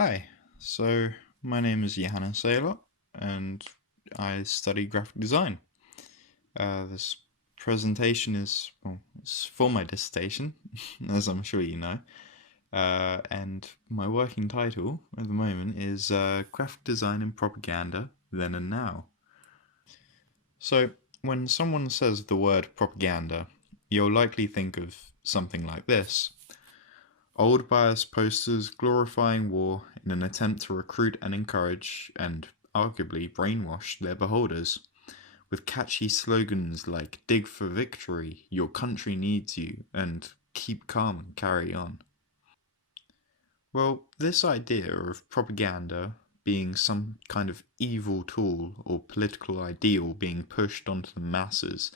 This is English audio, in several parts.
Hi, so my name is Johanna Saylor and I study graphic design. This presentation is, well, it's for my dissertation, as I'm sure you know, and my working title at the moment is Graphic Design and Propaganda Then and Now. So, when someone says the word propaganda, you'll likely think of something like this. Old bias posters glorifying war in an attempt to recruit and encourage, and arguably brainwash, their beholders, with catchy slogans like dig for victory, your country needs you, and keep calm and carry on. Well, this idea of propaganda being some kind of evil tool or political ideal being pushed onto the masses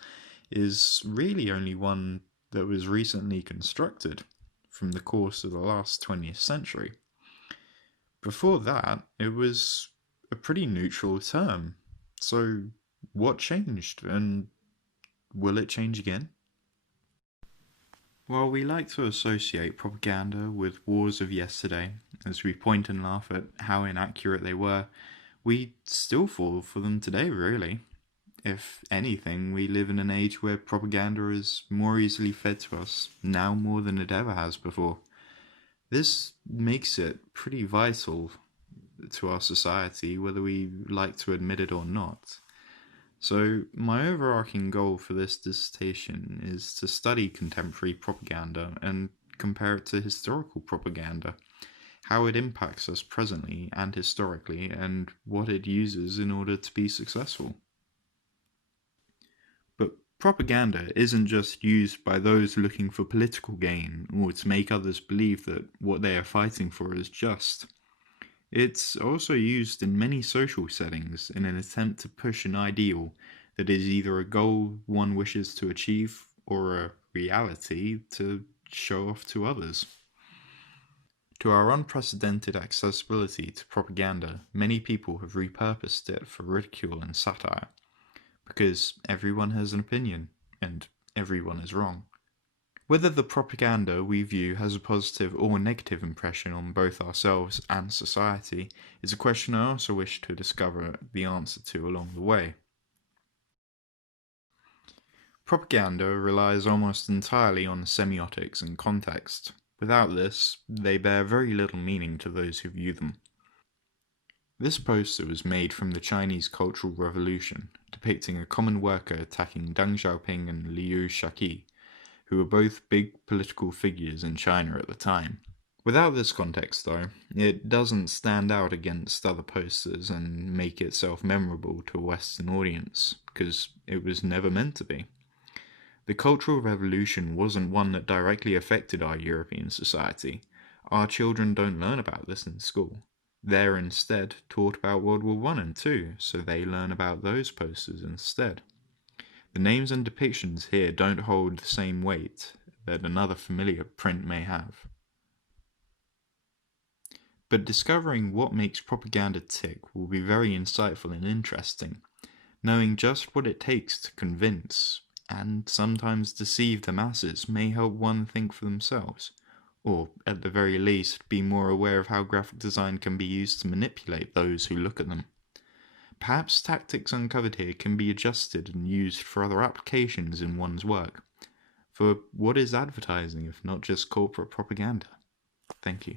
is really only one that was recently constructed from the course of the last 20th century. Before that, it was a pretty neutral term. So, what changed, and will it change again? Well, we like to associate propaganda with wars of yesterday, as we point and laugh at how inaccurate they were. We still fall for them today, really. If anything, we live in an age where propaganda is more easily fed to us, now more than it ever has before. This makes it pretty vital to our society, whether we like to admit it or not. So, my overarching goal for this dissertation is to study contemporary propaganda and compare it to historical propaganda, how it impacts us presently and historically, and what it uses in order to be successful. But propaganda isn't just used by those looking for political gain or to make others believe that what they are fighting for is just. It's also used in many social settings in an attempt to push an ideal that is either a goal one wishes to achieve or a reality to show off to others. To our unprecedented accessibility to propaganda, many people have repurposed it for ridicule and satire, because everyone has an opinion, and everyone is wrong. Whether the propaganda we view has a positive or negative impression on both ourselves and society is a question I also wish to discover the answer to along the way. Propaganda relies almost entirely on semiotics and context. Without this, they bear very little meaning to those who view them. This poster was made from the Chinese Cultural Revolution, depicting a common worker attacking Deng Xiaoping and Liu Shaqi, who were both big political figures in China at the time. Without this context, though, it doesn't stand out against other posters and make itself memorable to a Western audience, because it was never meant to be. The Cultural Revolution wasn't one that directly affected our European society. Our children don't learn about this in school. They're instead taught about World War I and II, so they learn about those posters instead. The names and depictions here don't hold the same weight that another familiar print may have. But discovering what makes propaganda tick will be very insightful and interesting. Knowing just what it takes to convince and sometimes deceive the masses may help one think for themselves, or at the very least be more aware of how graphic design can be used to manipulate those who look at them. Perhaps tactics uncovered here can be adjusted and used for other applications in one's work. For what is advertising if not just corporate propaganda? Thank you.